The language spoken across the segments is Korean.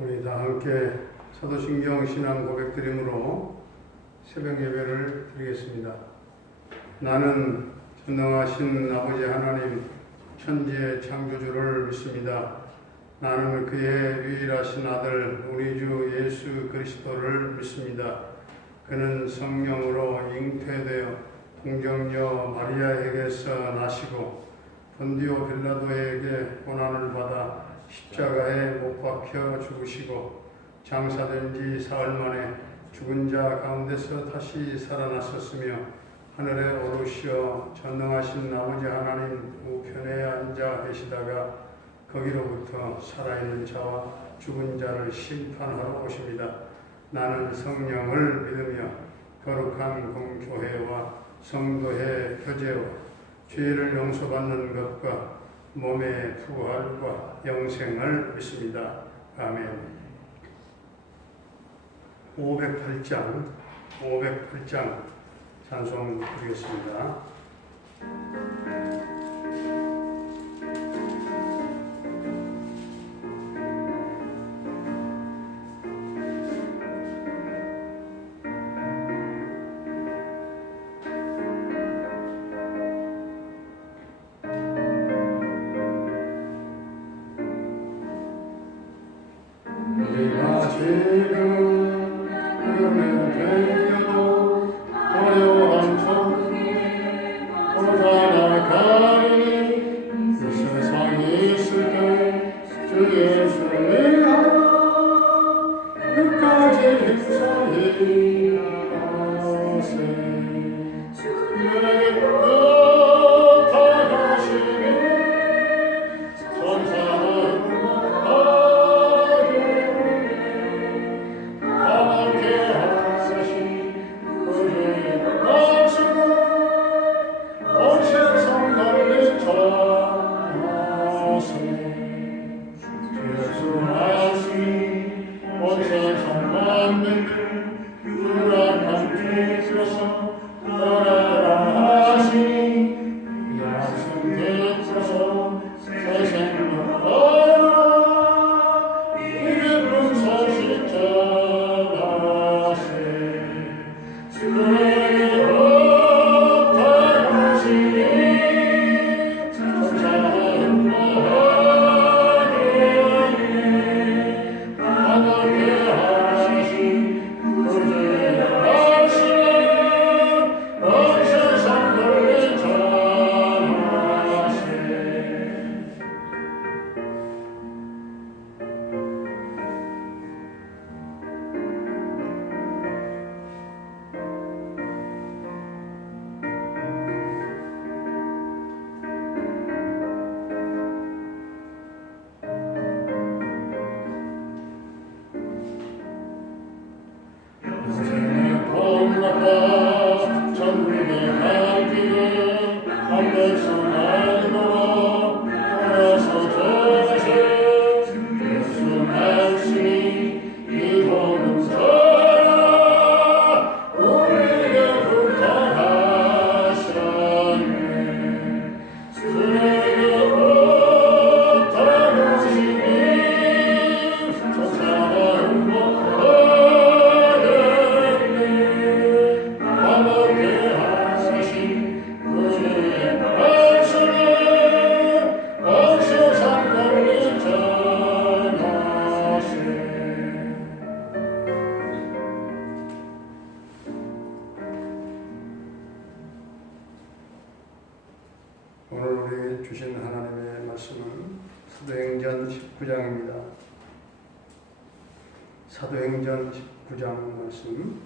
우리 다 함께 사도신경 신앙 고백드림으로 새벽 예배를 드리겠습니다. 나는 전능하신 아버지 하나님 천지의 창조주를 믿습니다. 나는 그의 유일하신 아들 우리 주 예수 그리스도를 믿습니다. 그는 성령으로 잉태되어 동정녀 마리아에게서 나시고 본디오 빌라도에게 고난을 받아 십자가에 못 박혀 죽으시고 장사된 지 사흘 만에 죽은 자 가운데서 다시 살아나셨으며 하늘에 오르시어 전능하신 아버지 하나님 우편에 앉아 계시다가 거기로부터 살아있는 자와 죽은 자를 심판하러 오십니다. 나는 성령을 믿으며 거룩한 공교회와 성도의 교제와 죄를 용서받는 것과 몸의 부활과 영생을 믿습니다. 아멘. 508장 찬송 드리겠습니다. 오늘 우리에게 주신 하나님의 말씀은 사도행전 19장입니다. 사도행전 19장 말씀.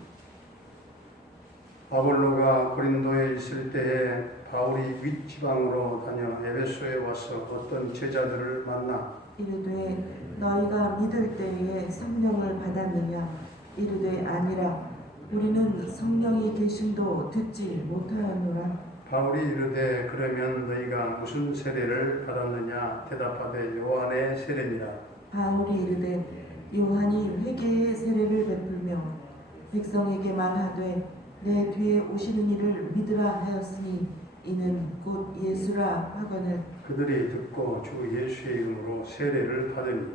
바볼로가 고린도에 있을 때에 바울이 윗지방으로 다녀 에베소에 와서 어떤 제자들을 만나 이르되 너희가 믿을 때에 성령을 받았느냐? 이르되 아니라 우리는 성령이 계심도 듣지 못하였노라. 바울이 이르되 그러면 너희가 무슨 세례를 받았느냐? 대답하되 요한의 세례니라. 바울이 이르되 요한이 회개의 세례를 베풀며 백성에게 말하되 내 뒤에 오시는 이를 믿으라 하였으니 이는 곧 예수라 하거늘. 그들이 듣고 주 예수의 이름으로 세례를 받으니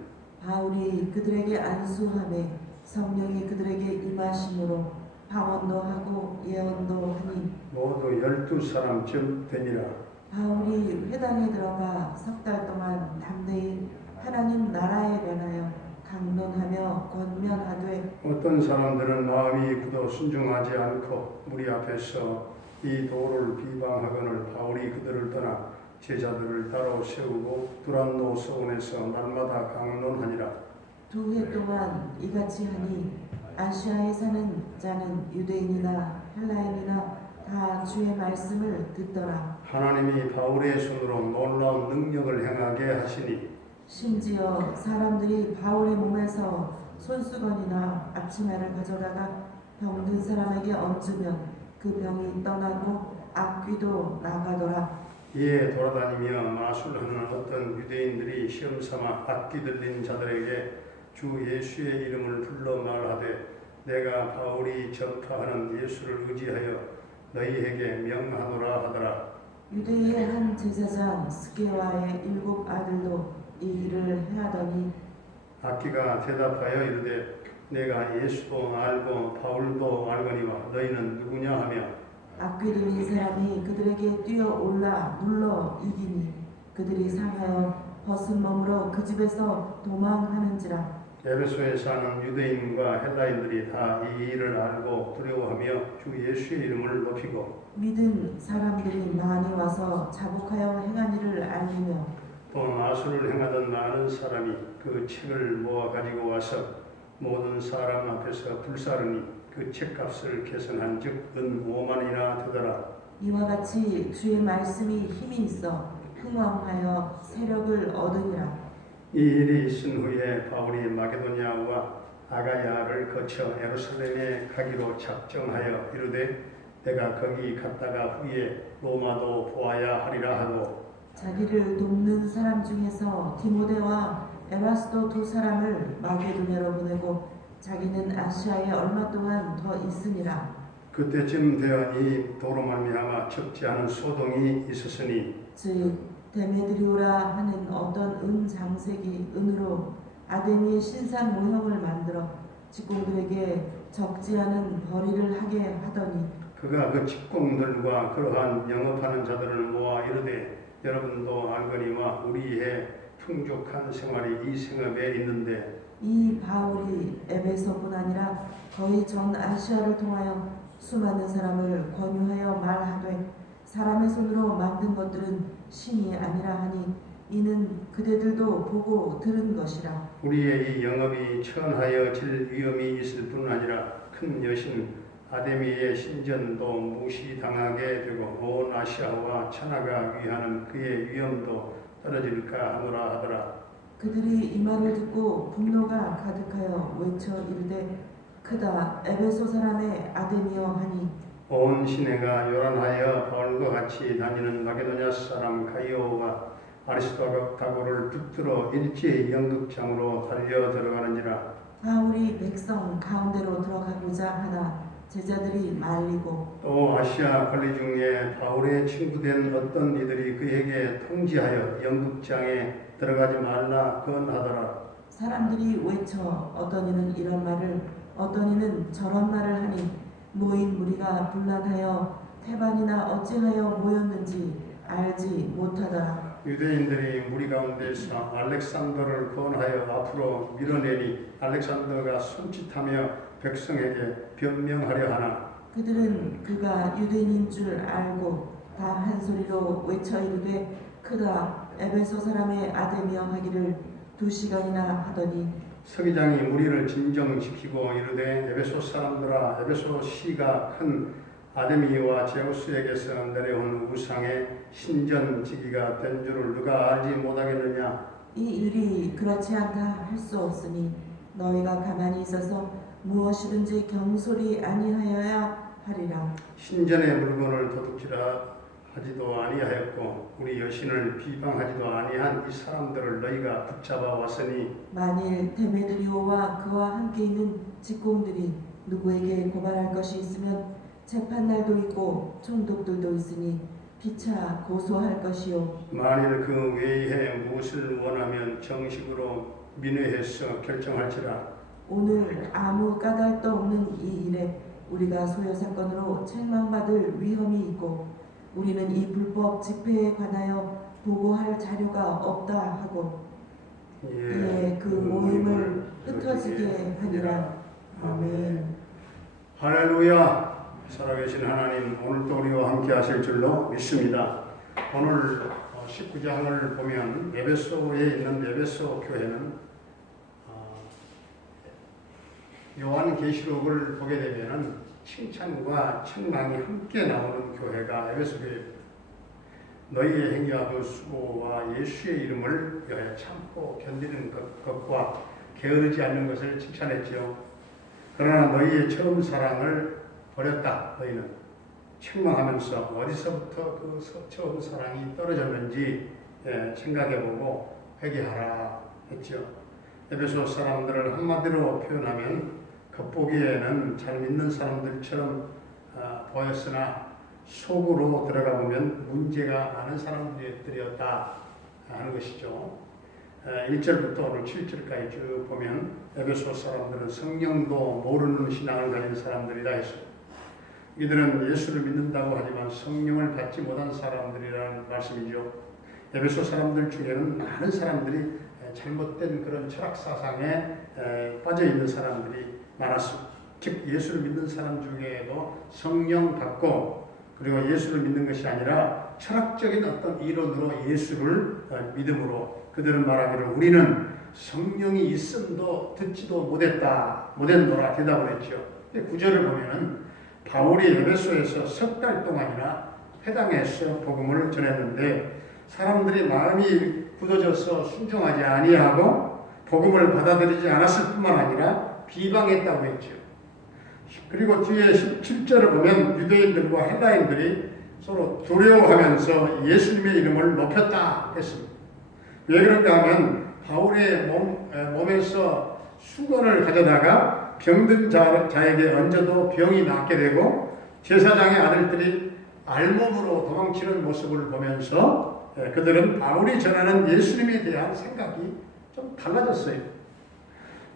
바울이 그들에게 안수하매 성령이 그들에게 임하심으로 방언도 하고 예언도 하니 모두 12사람쯤 되니라. 바울이 회당에 들어가 석 달 동안 담대히 하나님 나라에 관하여 강론하며 권면하되 어떤 사람들은 마음이 굳어 순종하지 않고 무리 앞에서 이 도를 비방하거늘 바울이 그들을 떠나 제자들을 따로 세우고 두란노 서원에서 날마다 강론하니라. 2해 동안 이같이 하니 아시아에 사는 자는 유대인이나 헬라인이나 다 주의 말씀을 듣더라. 하나님이 바울의 손으로 놀라운 능력을 행하게 하시니 심지어 사람들이 바울의 몸에서 손수건이나 앞치마를 가져다가 병든 사람에게 얹으면 그 병이 떠나고 악귀도 나가더라. 이에 돌아다니며 마술하는 어떤 유대인들이 시험삼아 악기 들린 자들에게 주 예수의 이름을 불러 말하되 내가 바울이 전파하는 예수를 의지하여 너희에게 명하노라 하더라. 유대의 한 제사장 스게와의 7 아들도 이 일을 해하더니 악기가 대답하여 이르되 내가 예수도 알고 바울도 알거니와 너희는 누구냐 하며 악귀 들린 사람이 그들에게 뛰어올라 눌러 이기니 그들이 상하여 벗은 몸으로 그 집에서 도망하는지라. 에베소에 사는 유대인과 헬라인들이 다 이 일을 알고 두려워하며 주 예수의 이름을 높이고 믿은 사람들이 많이 와서 자복하여 행한 일을 알리며 또 마술을 행하던 많은 사람이 그 책을 모아 가지고 와서 모든 사람 앞에서 불사르니 그 책값을 계산한즉 은 5만이나 되더라. 이와 같이 주의 말씀이 힘이 있어 흥왕하여 세력을 얻으니라. 이 일이 있은 후에 바울이 마게도냐와 아가야를 거쳐 예루살렘에 가기로 작정하여 이르되 내가 거기 갔다가 후에 로마도 보아야 하리라 하고 자기를 돕는 사람 중에서 디모데와 에라스도 2 사람을 마게도냐로 보내고 자기는 아시아에 얼마 동안 더 있으니라. 그때쯤 되어 이 도로 말미암아 적지 않은 소동이 있었으니 즉 데메드리오라 하는 어떤 장색이 은으로 아데미의 신상 모형을 만들어 직공들에게 적지 않은 벌이를 하게 하더니 그가 그 직공들과 그러한 영업하는 자들을 모아 이르되 여러분도 알거니와 우리의 풍족한 생활이 이 생업에 있는데 이 바울이 에베소뿐 아니라 거의 전 아시아를 통하여 수많은 사람을 권유하여 말하되 사람의 손으로 만든 것들은 신이 아니라 하니 이는 그대들도 보고 들은 것이라. 우리의 이 영업이 천하여질 위험이 있을 뿐 아니라 큰 여신 아데미의 신전도 무시당하게 되고 온 아시아와 천하가 위하는 그의 위엄도 떨어질까 하노라 하더라. 그들이 이 말을 듣고 분노가 가득하여 외쳐 이르되 크다 에베소 사람의 아데미여 하니 온 시내가 요란하여 바울과 같이 다니는 마게도냐 사람 가이오와 아리스토가고를 붙들어 일제히 연극장으로 달려 들어가는지라. 바울이 백성 가운데로 들어가고자 하나 제자들이 말리고 또 아시아 관리 중에 바울의 친구된 어떤 이들이 그에게 통지하여 연극장에 들어가지 말라 권하더라. 사람들이 외쳐 어떤 이는 이런 말을 어떤 이는 저런 말을 하니 모인 무리가 분란하여 태반이나 어찌하여 모였는지 알지 못하더라. 유대인들이 무리 가운데서 알렉산더를 권하여 앞으로 밀어내니 알렉산더가 손짓하며 백성에게 변명하려 하나 그들은 그가 유대인인 줄 알고 다 한 소리로 외쳐 이르되 크다 에베소 사람의 아데미여 하기를 2시간이나 하더니 서기장이 무리를 진정시키고 이르되 에베소 사람들아 에베소 시가 큰 아데미와 제우스에게서 내려온 우상의 신전지기가 된 줄을 누가 알지 못하겠느냐. 이 일이 그렇지 않다 할 수 없으니 너희가 가만히 있어서 무엇이든지 경솔이 아니하여야 하리라. 신전의 물건을 도둑질하 하지도 아니하였고 우리 여신을 비방하지도 아니한 이 사람들을 너희가 붙잡아 왔으니 만일 데메드리오와 그와 함께 있는 직공들이 누구에게 고발할 것이 있으면 재판날도 있고 총독들도 있으니 피차 고소할 것이요 만일 그 외에 무엇을 원하면 정식으로 민회에서 결정할지라. 오늘 아무 까닭도 없는 이 일에 우리가 소요 사건으로 책망받을 위험이 있고 우리는 이 불법 집회에 관하여 보고할 자료가 없다 하고 이에 그 모임을 흩어지게 하니라. 아멘. 할렐루야. 살아계신 하나님, 오늘도 우리와 함께 하실 줄로 믿습니다. 오늘 19장을 보면 에베소에 있는 에베소 교회는 요한계시록을 보게 되면은 칭찬과 책망이 함께 나오는 교회가 에베소 교회입니다. 너희의 행위와 그 수고와 예수의 이름을 위하여 참고 견디는 것과 게으르지 않는 것을 칭찬했지요. 그러나 너희의 처음 사랑을 버렸다. 너희는 책망하면서 어디서부터 그 처음 사랑이 떨어졌는지 생각해보고 회개하라 했죠. 에베소 사람들을 한마디로 표현하면 겉보기에는 잘 믿는 사람들처럼 보였으나 속으로 들어가 보면 문제가 많은 사람들이었다 하는 것이죠. 1절부터 오늘 7절까지 쭉 보면 에베소 사람들은 성령도 모르는 신앙을 가진 사람들이라 했습니다. 이들은 예수를 믿는다고 하지만 성령을 받지 못한 사람들이라는 말씀이죠. 에베소 사람들 중에는 많은 사람들이 잘못된 그런 철학 사상에 빠져 있는 사람들이 많았습니다. 즉 예수를 믿는 사람 중에도 성령 받고 그리고 예수를 믿는 것이 아니라 철학적인 어떤 이론으로 예수를 믿음으로 그들은 말하기를 우리는 성령이 있음도 듣지도 못했노라 대답을 했죠. 9절을 보면은 바울이 에베소에서 석 달 동안이나 회당에서 복음을 전했는데 사람들이 마음이 굳어져서 순종하지 아니하고 복음을 받아들이지 않았을 뿐만 아니라 비방했다고 했죠. 그리고 뒤에 17절을 보면 유대인들과 헬라인들이 서로 두려워하면서 예수님의 이름을 높였다 했습니다. 왜 그런가 하면 바울의 몸에서 수건을 가져다가 병든 자에게 얹어도 병이 낫게 되고 제사장의 아들들이 알몸으로 도망치는 모습을 보면서 그들은 바울이 전하는 예수님에 대한 생각이 좀 달라졌어요.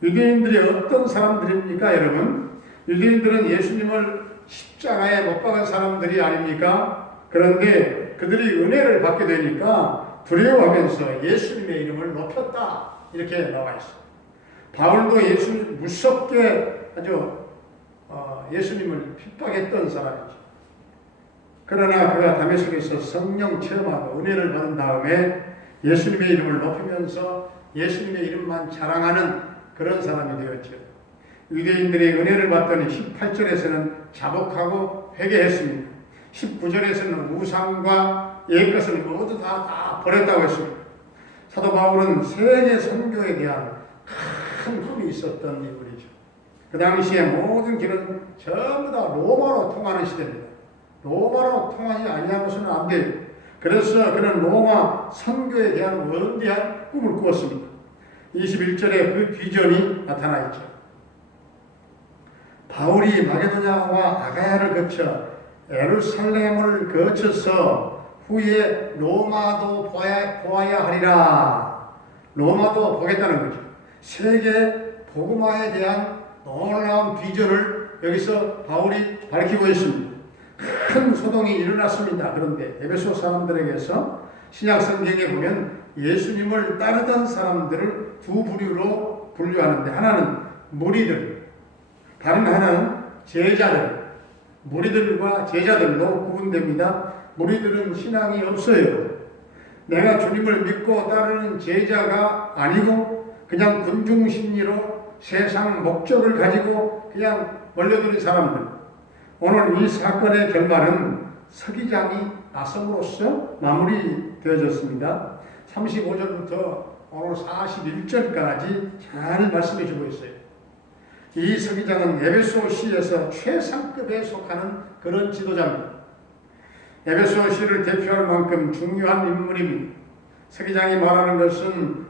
유대인들이 어떤 사람들입니까, 여러분? 유대인들은 예수님을 십자가에 못 박은 사람들이 아닙니까? 그런데 그들이 은혜를 받게 되니까 두려워하면서 예수님의 이름을 높였다 이렇게 나와 있어요. 바울도 예수님 무섭게 아주 예수님을 핍박했던 사람이죠. 그러나 그가 다메섹에서 성령 체험하고 은혜를 받은 다음에 예수님의 이름을 높이면서 예수님의 이름만 자랑하는 그런 사람이 되었죠. 유대인들이 은혜를 받더니 18절에서는 자복하고 회개했습니다. 19절에서는 우상과 옛것을 모두 다 버렸다고 했습니다. 사도 바울은 세계 선교에 대한 큰 꿈이 있었던 인물이죠. 그 당시에 모든 길은 전부 다 로마로 통하는 시대입니다. 로마로 통하지 아니하고서는 안 돼요. 그래서 그는 로마 선교에 대한 원대한 꿈을 꾸었습니다. 21절에 그 비전이 나타나 있죠. 바울이 마게도냐와 아가야를 거쳐 예루살렘을 거쳐서 후에 로마도 보아야 하리라. 로마도 보겠다는 거죠. 세계 복음화에 대한 놀라운 비전을 여기서 바울이 밝히고 있습니다. 큰 소동이 일어났습니다. 그런데 에베소 사람들에게서 신약 성경에 보면 예수님을 따르던 사람들을 두 부류로 분류하는데 하나는 무리들, 다른 하나는 제자들. 무리들과 제자들로 구분됩니다. 무리들은 신앙이 없어요. 내가 주님을 믿고 따르는 제자가 아니고 그냥 군중심리로 세상 목적을 가지고 그냥 몰려드는 사람들. 오늘 이 사건의 결말은 서기장이 나섬으로써 마무리되어졌습니다. 35절부터 오늘 41절까지 잘 말씀해 주고 있어요. 이 서기장은 에베소시에서 최상급에 속하는 그런 지도자입니다. 에베소시를 대표할 만큼 중요한 인물입니다. 서기장이 말하는 것은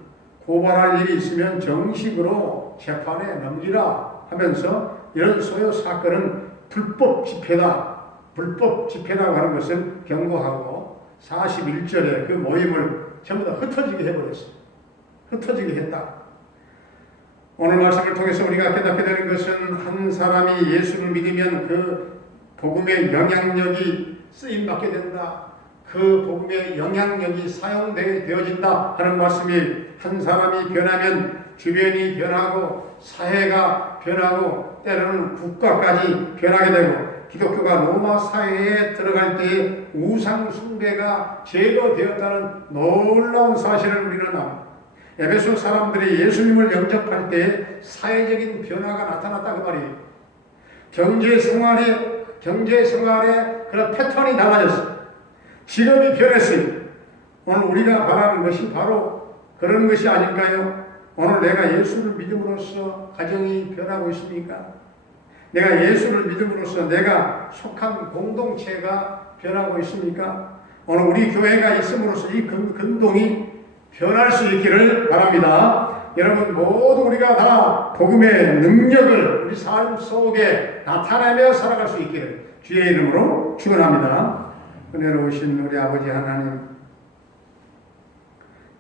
고발할 일이 있으면 정식으로 재판에 넘기라 하면서 이런 소요 사건은 불법 집회라고 하는 것을 경고하고 41절에 그 모임을 전부 다 흩어지게 해버렸어요. 흩어지게 했다. 오늘 말씀을 통해서 우리가 깨닫게 되는 것은 한 사람이 예수를 믿으면 그 복음의 영향력이 쓰임받게 된다. 그 복음의 영향력이 사용되어진다 하는 말씀이 한 사람이 변하면 주변이 변하고 사회가 변하고 때로는 국가까지 변하게 되고 기독교가 로마 사회에 들어갈 때에 우상 숭배가 제거되었다는 놀라운 사실을 우리는 에베소 사람들이 예수님을 영접할 때 사회적인 변화가 나타났다 그 말이에요. 경제 생활에 그런 패턴이 달라졌어요. 직업이 변했어요. 오늘 우리가 바라는 것이 바로 그런 것이 아닐까요? 오늘 내가 예수를 믿음으로써 가정이 변하고 있습니까? 내가 예수를 믿음으로써 내가 속한 공동체가 변하고 있습니까? 오늘 우리 교회가 있음으로써 이 근동이 변할 수 있기를 바랍니다. 여러분 모두 우리가 다 복음의 능력을 우리 삶 속에 나타내며 살아갈 수 있기를 주의 이름으로 축원합니다. 은혜로우신 우리 아버지 하나님,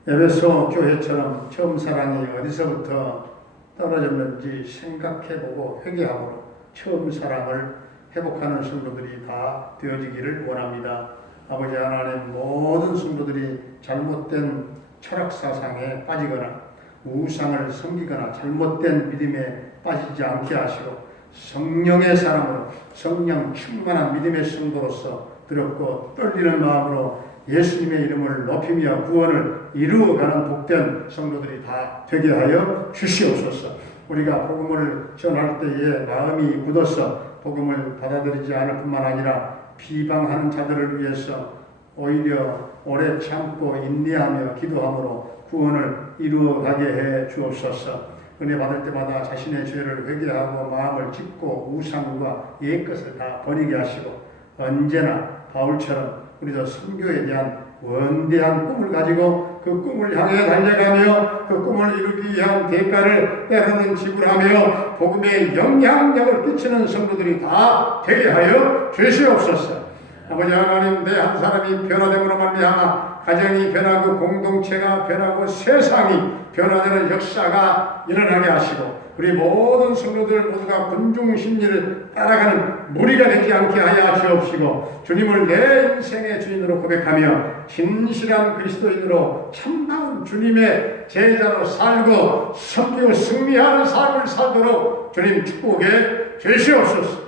에베소 교회처럼 처음 사랑이 어디서부터 떨어졌는지 생각해보고 회개함으로 처음 사랑을 회복하는 성도들이 다 되어지기를 원합니다. 아버지 하나님, 모든 성도들이 잘못된 철학사상에 빠지거나 우상을 섬기거나 잘못된 믿음에 빠지지 않게 하시고 성령의 사람으로 성령 충만한 믿음의 성도로서 두렵고 떨리는 마음으로 예수님의 이름을 높이며 구원을 이루어가는 복된 성도들이 다 되게 하여 주시옵소서. 우리가 복음을 전할 때에 마음이 굳어서 복음을 받아들이지 않을 뿐만 아니라 비방하는 자들을 위해서 오히려 오래 참고 인내하며 기도함으로 구원을 이루어가게 해 주옵소서. 은혜 받을 때마다 자신의 죄를 회개하고 마음을 찢고 우상과 옛것을 다 버리게 하시고 언제나 바울처럼 우리도 선교에 대한 원대한 꿈을 가지고 그 꿈을 향해 달려가며 그 꿈을 이루기 위한 대가를 때로는 지불하며 복음의 영향력을 끼치는 성도들이 다 되게 하여 주시옵소서. 아버지 하나님, 내 한 사람이 변화됨으로 말미암아 가정이 변하고 공동체가 변하고 세상이 변화되는 역사가 일어나게 하시고 우리 모든 성도들 모두가 군중 심리를 따라가는 무리가 되지 않게 하여 주옵시고 주님을 내 인생의 주인으로 고백하며 진실한 그리스도인으로 참다운 주님의 제자로 살고 섬기고 승리하는 삶을 살도록 주님 축복해 주시옵소서.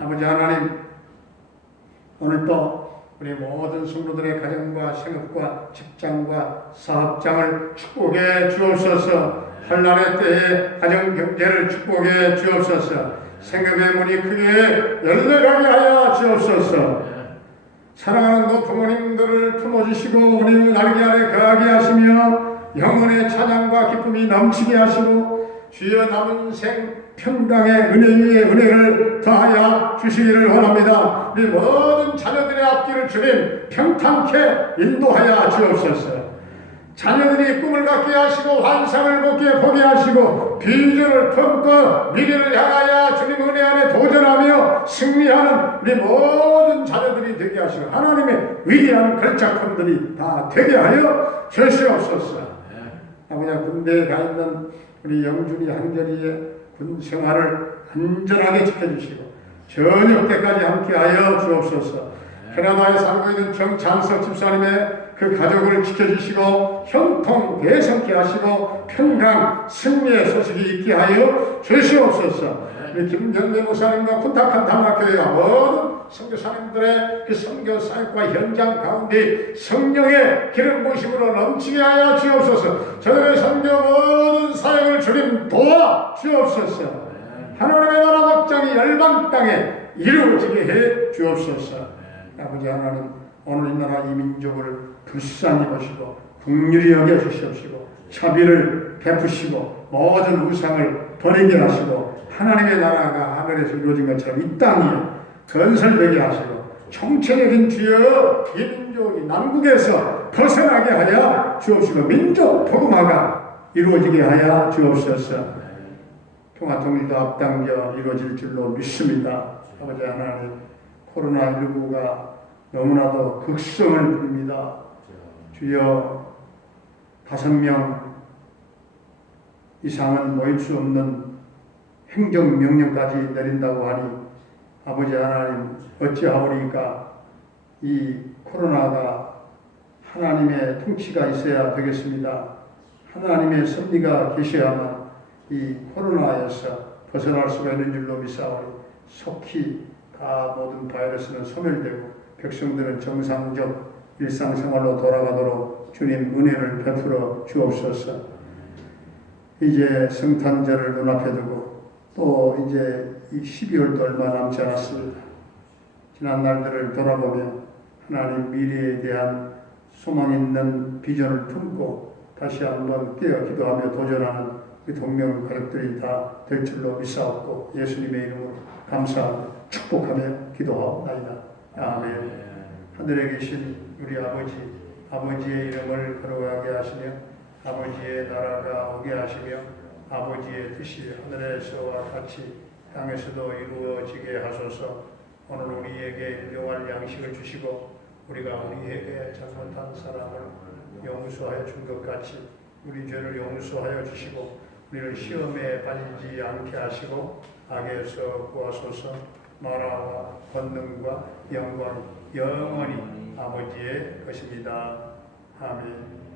아버지 하나님, 오늘도 우리 모든 성도들의 가정과 생업과 직장과 사업장을 축복해 주옵소서. 환난의 때에 가정 경제를 축복해 주옵소서. 생업의 문이 크게 열려가게 하여 주옵소서. 사랑하는 그 부모님들을 품어주시고 우리 날개 아래 거하게 하시며 영혼의 찬양과 기쁨이 넘치게 하시고 주여 남은 생 평강의 은혜 위에 은혜를 더하여 주시기를 원합니다. 우리 모든 자녀들의 앞길을 주님 평탄케 인도하여 주옵소서. 자녀들이 꿈을 갖게 하시고 환상을 보게 하시고 비전을 품고 미래를 향하여 주님 은혜 안에 도전하며 승리하는 우리 모든 자녀들이 되게 하시고 하나님의 위대한 걸작품들이 다 되게 하여 주시옵소서. 아버지, 군대에 가 있는 우리 영준이 한결이의 군 생활을 안전하게 지켜주시고 저녁 때까지 함께하여 주옵소서. 캐나다에 살고 있는 정찬석 집사님의 그 가족을 지켜주시고 형통 대성케 하시고 평강 승리의 소식이 있게 하여 주시옵소서. 우리 김경래 목사님과 군탁한 단락교회와 모든 선교사님들의 그 선교 사역과 현장 가운데 성령의 기름 부으심으로 넘치게 하여 주옵소서. 저들의 선교 모든 사역을 주님 도와 주옵소서. 하나님의 나라 확장이 열방 땅에 이루어지게 해 주옵소서. 아버지 하나님, 오늘 이 나라 이 민족을 불쌍히 보시고 긍휼히 여겨 주시옵시고 자비를 베푸시고 모든 우상을 버리게 하시고 하나님의 나라가 하늘에서 이루어진 것처럼 이 땅에 건설되게 하시고 총체적인 주여 이 민족이 남국에서 벗어나게 하여 주옵시고 민족 복음화가 이루어지게 하여 주옵소서. 평화통일도 앞당겨 이루어질 줄로 믿습니다. 아버지 하나님, 코로나19가 너무나도 극성을 부립니다. 주여 5명 이상은 모일 수 없는 행정명령까지 내린다고 하니 아버지 하나님 어찌하오리까. 이 코로나가 하나님의 통치가 있어야 되겠습니다. 하나님의 섭리가 계셔야만 이 코로나에서 벗어날 수가 있는 줄로 믿사오니 속히 다 모든 바이러스는 소멸되고 백성들은 정상적 일상생활로 돌아가도록 주님 은혜를 베풀어 주옵소서. 이제 성탄절을 눈앞에 두고 또 이제 이 12월도 얼마 남지 않았습니다. 지난 날들을 돌아보며 하나님 미래에 대한 소망 있는 비전을 품고 다시 한번 깨어 기도하며 도전하는 우리 동명 가족들이 다 될 줄로 믿사옵고 예수님의 이름으로 감사하며 축복하며 기도하옵나이다. 아멘. 하늘에 계신 우리 아버지의 이름을 거룩하게 하시며 아버지의 나라가 오게 하시며 아버지의 뜻이 하늘에서와 같이 땅에서도 이루어지게 하소서. 오늘 우리에게 일용할 양식을 주시고 우리가 우리에게 잘못한 사람을 용서하여 준 것 같이 우리 죄를 용서하여 주시고 우리를 시험에 빠지지 않게 하시고 악에서 구하소서. 나라와 권능과 영광 영원히 아버지의 것입니다. 아멘.